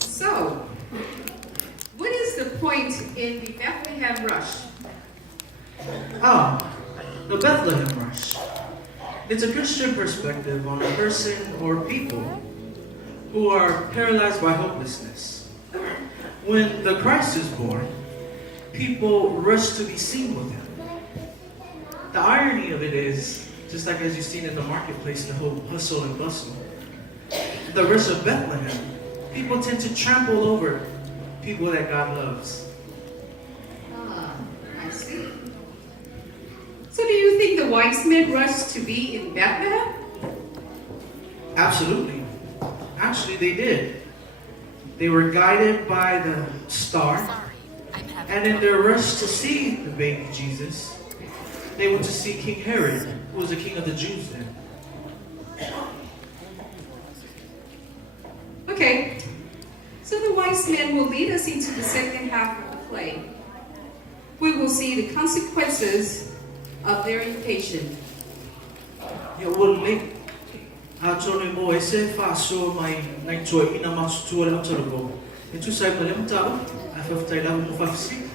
So, what is the point in the Bethlehem rush? The Bethlehem Rush. It's a Christian perspective on a person or people who are paralyzed by hopelessness. When the Christ is born, people rush to be seen with him. The irony of it is, just like as you've seen in the marketplace, the whole hustle and bustle, the rush of Bethlehem, people tend to trample over people that God loves. I see. So do you think the wise men rushed to be in Bethlehem? Absolutely. Actually, they did. They were guided by the star, and in their rush to see the baby Jesus, they went to see King Herod, who was the king of the Jews then. Okay, so the wise men will lead us into the second half of the play. We will see the consequences of their invitation. Ya ulit atone mo ese faso mai nai choi ina mas tuwa lang talo. Itu saya malam tahu, after tayo lang mo fafsi.